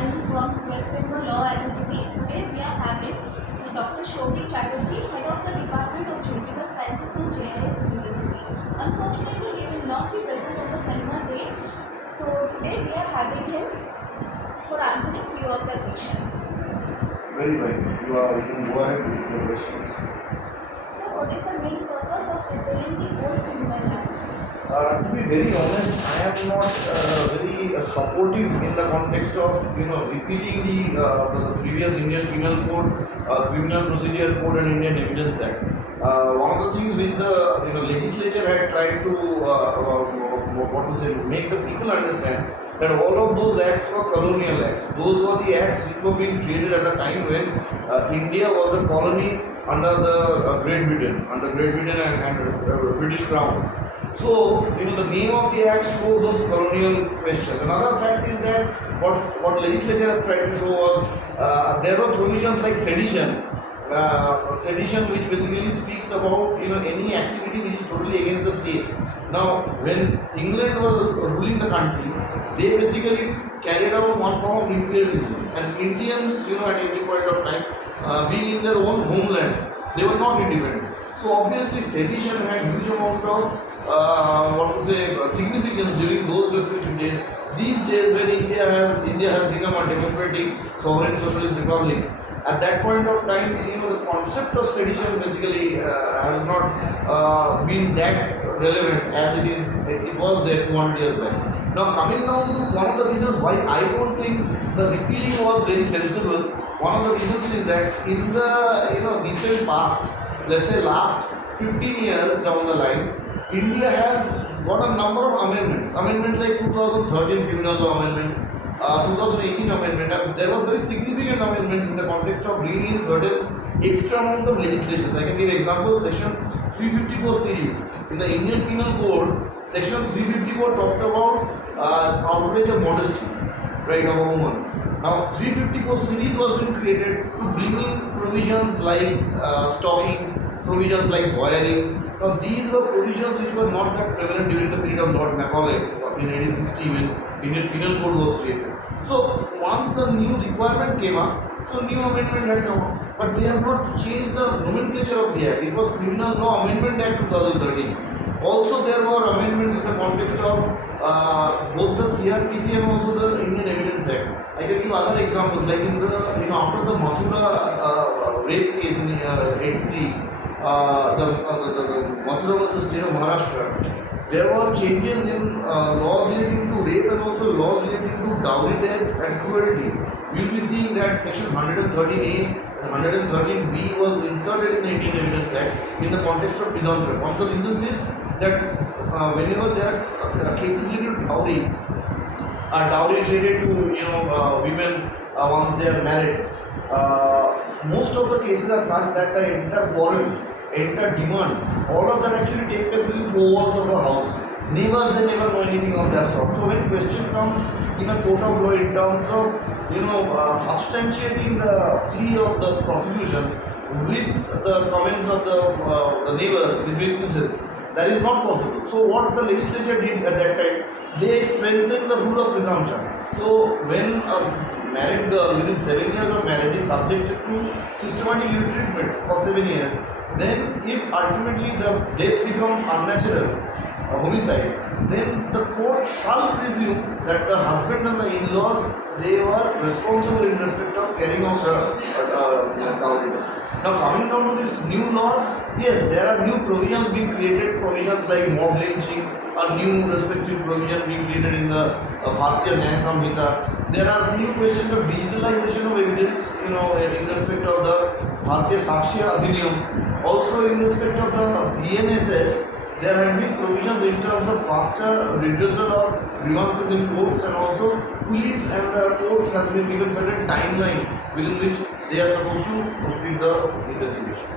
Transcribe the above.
I'm from West Bengal Law Academy. Today we are having Dr. Shobhi Chatterjee, Head of the Department of Juridical Sciences in JIS University. Unfortunately, he will not be present on the seminar day. So today we are having him for answering few of the questions. Very well. You can go ahead with your questions. So what is the main purpose of repealing the old criminal acts? To be very honest, I am not very supportive in the context of repeating the previous Indian Penal Code, Criminal Procedure Code, and Indian Evidence Act. One of the things which the legislature had tried to make the people understand that all of those acts were colonial acts. Those were the acts which were being created at a time when India was a colony under the Great Britain, and British Crown. So, the name of the act show those colonial questions. Another fact is that what legislature has tried to show was there were provisions like sedition. Sedition, which basically speaks about any activity which is totally against the state. Now, when England was ruling the country, they basically carried out one form of imperialism, and Indians, at any point of time, being in their own homeland, they were not independent. So obviously, sedition had huge amount of significance during those respective days. These days, when India has become a democratic, sovereign, socialist republic, at that point of time, the concept of sedition basically has not been that relevant as it was there 200 years back. Now, coming down to one of the reasons why I don't think the repealing was very sensible, one of the reasons is that in the recent past, let's say last 15 years down the line, India has got a number of amendments like 2013 Criminal Law Amendment, 2018 Amendment, and there was very significant amendments in the context of bringing in certain extra amount of legislation. I can give example, section 354 series. In the Indian Penal Code, section 354 talked about outrage of modesty, right, of a woman. Now, 354 series was being created to bring in provisions like stalking, provisions like voyeuring. Now, these were provisions which were not that prevalent during the period of Lord Macaulay in 1860 when Indian Penal Code was created. So, once the new requirements came up, so new amendment had come up, but they have not changed the nomenclature of the act. It was Criminal Law Amendment Act 2013. Also, there were amendments in the context of both the CRPC and also the Indian Evidence Act. I can give other examples like in the after the Mathura rape case in 83. The Mathura versus State of Maharashtra, there were changes in laws relating to rape and also laws relating to dowry death and cruelty. We will be seeing that section 113A and 113B was inserted in the Indian Evidence Act in the context of presumption. One of the reasons is that whenever there are cases related to dowry related to women once they are married, most of the cases are such that the entire quarrel, entire demand, all of that actually take place within four walls of the house. Neighbors, they never know anything of that sort. So when question comes in a court of law in terms of substantiating the plea of the prosecution with the comments of the neighbors, the witnesses, that is not possible. So what the legislature did at that time, they strengthened the rule of presumption. So when a married girl within 7 years of marriage is subjected to systematic ill treatment for 7 years, then if ultimately the death becomes unnatural, a homicide, then the court shall presume that the husband and the in-laws, they were responsible in respect of carrying out the dowry. Now coming down to these new laws, yes, there are new provisions being created, provisions like mob lynching, a new respective provision being created in the Bharatiya Nyaya Samhita. There are new questions of digitalization of evidence, in respect of the Bharatiya Sakshya Adhiniyam. Also in respect of the BNSS, there have been provisions in terms of faster redressal of grievances in courts, and also police and the courts has been given certain timeline within which they are supposed to complete the investigation.